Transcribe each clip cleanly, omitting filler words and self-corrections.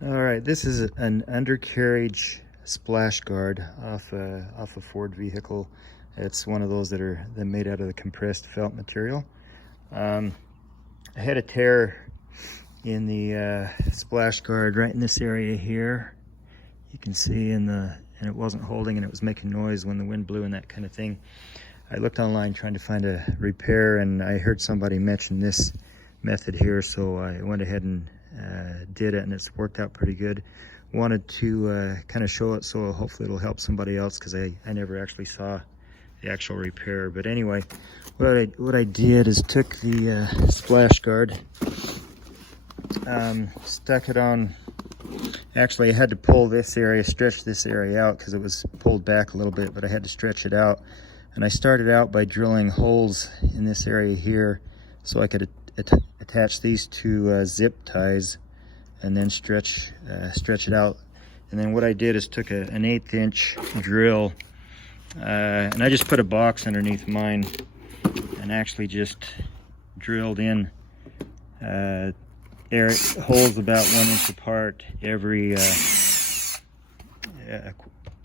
All right, this is an undercarriage splash guard off a Ford vehicle. It's one of those that are made out of the compressed felt material. I had a tear in the splash guard right in this area here. You can see and it wasn't holding, and it was making noise when the wind blew and that kind of thing. I looked online trying to find a repair, and I heard somebody mention this method here, so I went ahead and did it, and it's worked out pretty good. Wanted to kind of show it, so hopefully it'll help somebody else, because I never actually saw the actual repair. But anyway, what I did is took the splash guard, stuck it on. Actually, I had to pull this area, stretch this area out, because it was pulled back a little bit, but I had to stretch it out. And I started out by drilling holes in this area here so I could attach these two zip ties and then stretch it out. And then what I did is took an 1/8 inch drill, and I just put a box underneath mine and actually just drilled in holes about 1 inch apart every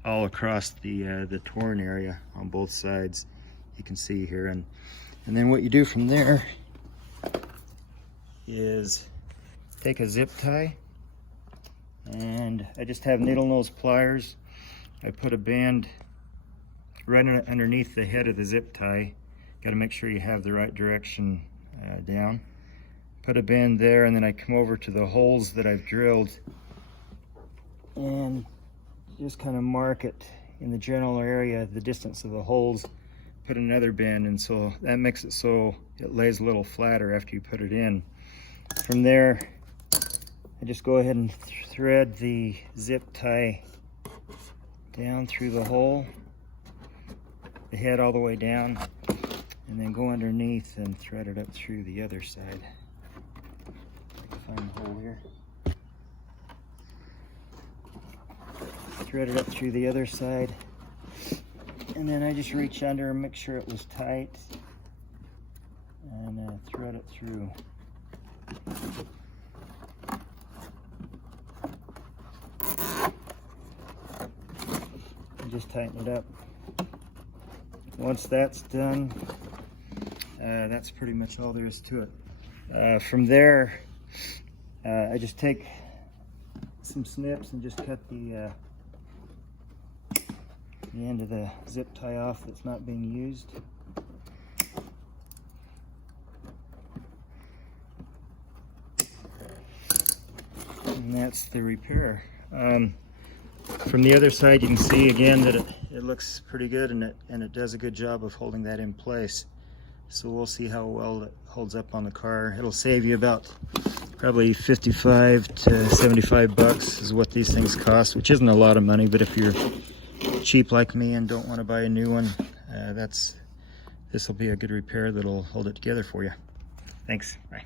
all across the torn area on both sides. You can see here, and then what you do from there is take a zip tie, and I just have needle nose pliers. I put a band right underneath the head of the zip tie. Got to make sure you have the right direction down. Put a band there, and then I come over to the holes that I've drilled and just kind of mark it in the general area, the distance of the holes. Put another bend, and so that makes it so it lays a little flatter after you put it in. From there, I just go ahead and thread the zip tie down through the hole, the head all the way down, and then go underneath and thread it up through the other side. I can find the hole here. Thread it up through the other side, and then I just reach under and make sure it was tight, and thread it through. And just tighten it up. Once that's done, that's pretty much all there is to it. From there, I just take some snips and just cut the end of the zip tie off that's not being used. And that's the repair. From the other side, you can see again that it looks pretty good, and it does a good job of holding that in place. So we'll see how well it holds up on the car. It'll save you about probably 55 to 75 bucks is what these things cost, which isn't a lot of money, but if you're cheap like me and don't want to buy a new one, this will be a good repair that'll hold it together for you. Thanks. Bye.